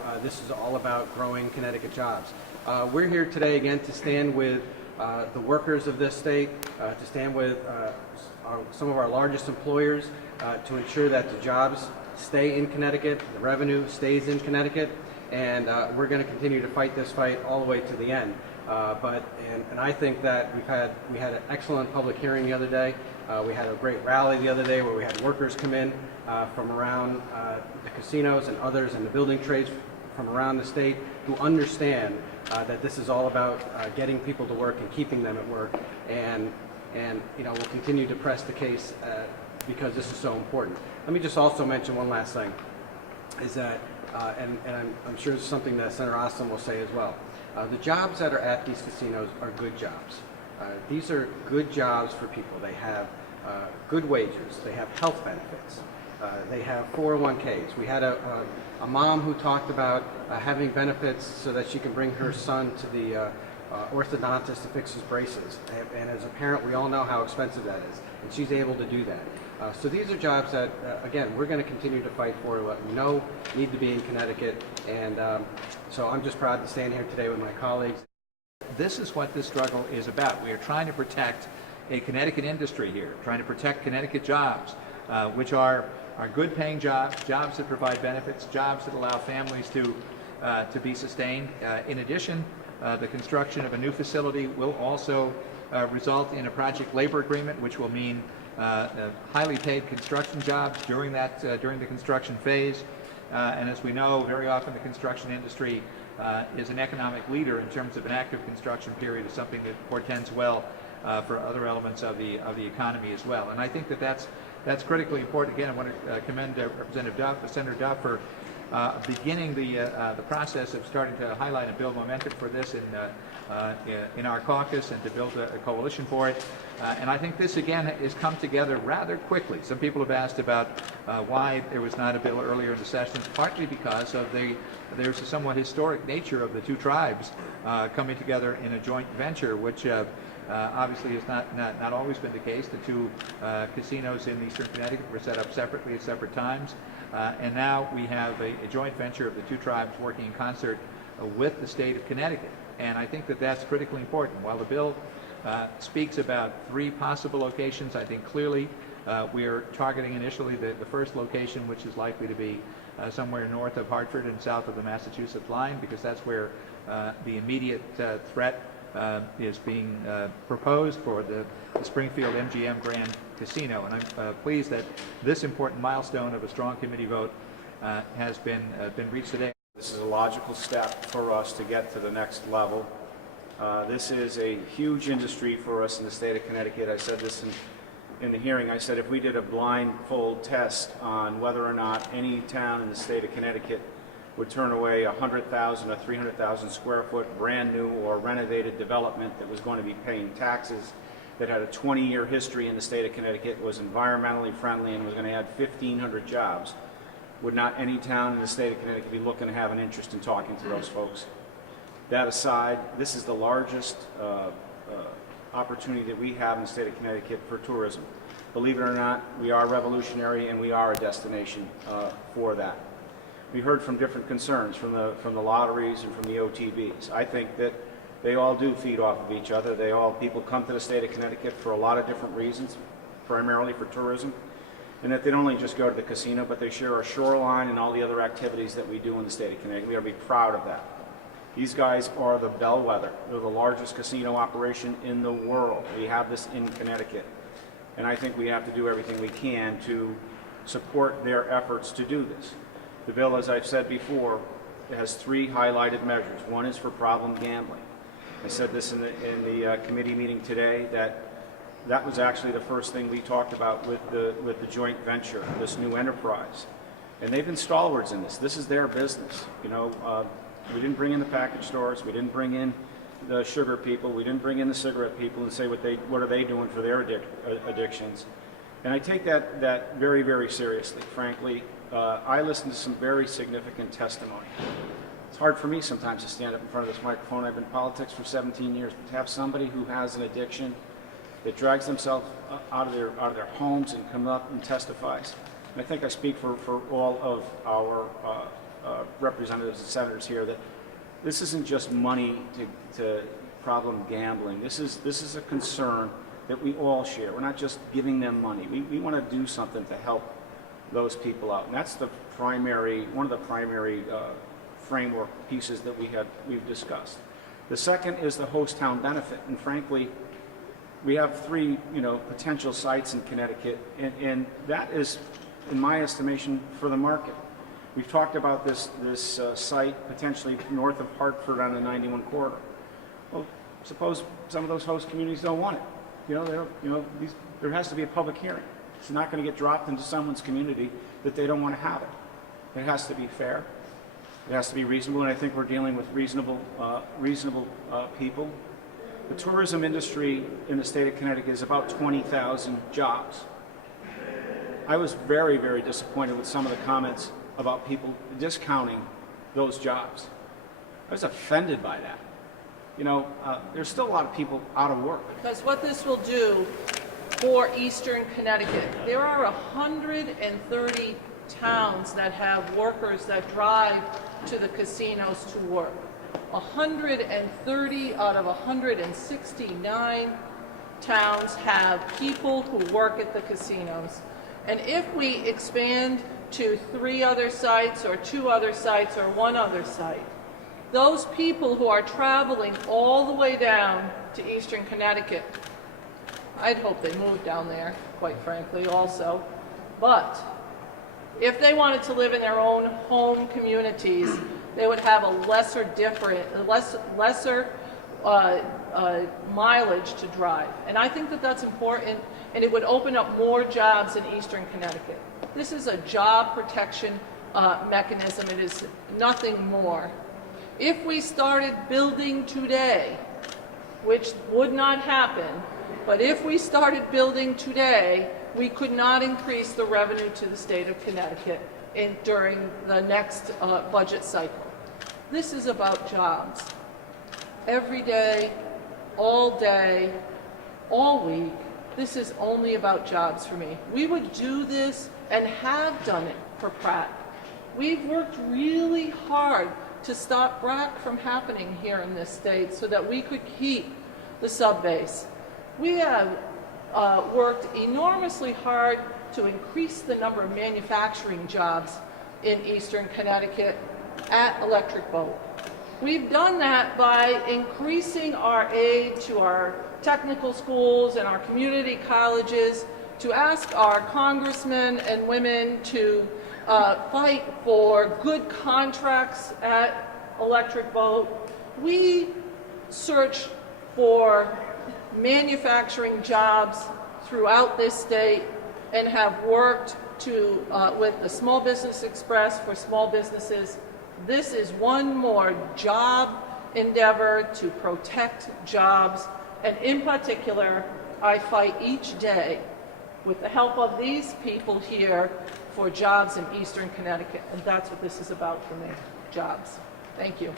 This is all about growing Connecticut jobs. We're here today again to stand with the workers of this state, to stand with some of our largest employers to ensure that the jobs stay in Connecticut, the revenue stays in Connecticut, and we're going to continue to fight this fight all the way to the end. And I think that we had an excellent public hearing the other day. We had a great rally the other day where we had workers come in from around the casinos and others in the building trades from around the state who understand that this is all about getting people to work and keeping them at work. And we'll continue to press the case because this is so important. Let me just also mention one last thing, is that, and I'm sure it's something that Senator Austin will say as well. The jobs that are at these casinos are good jobs. These are good jobs for people. They have good wages. They have health benefits. They have 401ks. We had a mom who talked about having benefits so that she can bring her son to the orthodontist to fix his braces. And as a parent, we all know how expensive that is. And she's able to do that. So these are jobs that, again, we're going to continue to fight for, what we know need to be in Connecticut. And so I'm just proud to stand here today with my colleagues. This is what this struggle is about. We are trying to protect a Connecticut industry here, trying to protect Connecticut jobs, which are good paying jobs, jobs that provide benefits, jobs that allow families to be sustained. In addition, the construction of a new facility will also result in a project labor agreement, which will mean highly paid construction jobs during the construction phase. And as we know, very often the construction industry is an economic leader in terms of an active construction period, is something that portends well for other elements of the economy as well. And I think that that's critically important. Again, I want to commend Representative Duff, Senator Duff, for beginning the process of starting to highlight and build momentum for this in our caucus and to build a coalition for it. And I think this again has come together rather quickly. Some people have asked about why there was not a bill earlier in the session, partly because of there's a somewhat historic nature of the two tribes coming together in a joint venture, which obviously has not always been the case. The two casinos in eastern Connecticut were set up separately at separate times. And now we have a joint venture of the two tribes working in concert with the state of Connecticut. And I think that that's critically important. While the bill speaks about 3 possible locations, I think clearly we are targeting initially the first location, which is likely to be somewhere north of Hartford and south of the Massachusetts line, because that's where the immediate threat is being proposed for the Springfield MGM Grand Casino. And I'm pleased that this important milestone of a strong committee vote has been reached today. This is a logical step for us to get to the next level. This is a huge industry for us in the state of Connecticut. I said this in the hearing. I said if we did a blindfold test on whether or not any town in the state of Connecticut would turn away a 100,000 or 300,000 square foot brand new or renovated development that was going to be paying taxes, that had a 20-year history in the state of Connecticut, was environmentally friendly, and was going to add 1,500 jobs, would not any town in the state of Connecticut be looking to have an interest in talking to those folks? That aside, this is the largest opportunity that we have in the state of Connecticut for tourism. Believe it or not, we are revolutionary and we are a destination for that. We heard from different concerns from the lotteries and from the OTBs. I think that they all do feed off of each other. People come to the state of Connecticut for a lot of different reasons, primarily for tourism, and that they don't only just go to the casino, but they share our shoreline and all the other activities that we do in the state of Connecticut. We ought to be proud of that. These guys are the bellwether. They're the largest casino operation in the world. We have this in Connecticut. And I think we have to do everything we can to support their efforts to do this. The bill, as I've said before, has 3 highlighted measures. One is for problem gambling. I said this in the committee meeting today, that was actually the first thing we talked about with the joint venture, this new enterprise. And they've been stalwarts in this. This is their business. We didn't bring in the package stores. We didn't bring in the sugar people. We didn't bring in the cigarette people and say what are they doing for their addictions. And I take that very, very seriously, frankly. I listen to some very significant testimony. It's hard for me sometimes to stand up in front of this microphone. I've been in politics for 17 years, but to have somebody who has an addiction that drags themselves out of their homes and come up and testifies. And I think I speak for all of our representatives and senators here that this isn't just money to problem gambling. This is a concern that we all share. We're not just giving them money. We want to do something to help those people out, and that's one of the primary framework pieces that we've discussed. The second is the host town benefit, and frankly, we have 3 potential sites in Connecticut, and that is, in my estimation, for the market. We've talked about this site potentially north of Hartford on the 91 corridor. Well, suppose some of those host communities don't want it. There has to be a public hearing. It's not going to get dropped into someone's community that they don't want to have it. It has to be fair. It has to be reasonable, and I think we're dealing with reasonable people. The tourism industry in the state of Connecticut is about 20,000 jobs. I was very, very disappointed with some of the comments about people discounting those jobs. I was offended by that. There's still a lot of people out of work. Because what this will do for Eastern Connecticut, there are 130 towns that have workers that drive to the casinos to work. 130 out of 169 towns have people who work at the casinos. And if we expand to 3 other sites or 2 other sites or 1 other site, those people who are traveling all the way down to Eastern Connecticut, I'd hope they moved down there, quite frankly, also. But if they wanted to live in their own home communities, they would have a lesser mileage to drive. And I think that that's important, and it would open up more jobs in Eastern Connecticut. This is a job protection mechanism. It is nothing more. If we started building today, which would not happen, but if we started building today, we could not increase the revenue to the state of Connecticut during the next budget cycle. This is about jobs. Every day, all week, this is only about jobs for me. We would do this and have done it for Pratt. We've worked really hard to stop BRAC from happening here in this state so that we could keep the sub-base. We have worked enormously hard to increase the number of manufacturing jobs in Eastern Connecticut at Electric Boat. We've done that by increasing our aid to our technical schools and our community colleges, to ask our congressmen and women to fight for good contracts at Electric Boat. We search for manufacturing jobs throughout this state and have worked with the Small Business Express for small businesses. This is one more job endeavor to protect jobs, and in particular, I fight each day with the help of these people here for jobs in Eastern Connecticut, and that's what this is about for me, jobs. Thank you.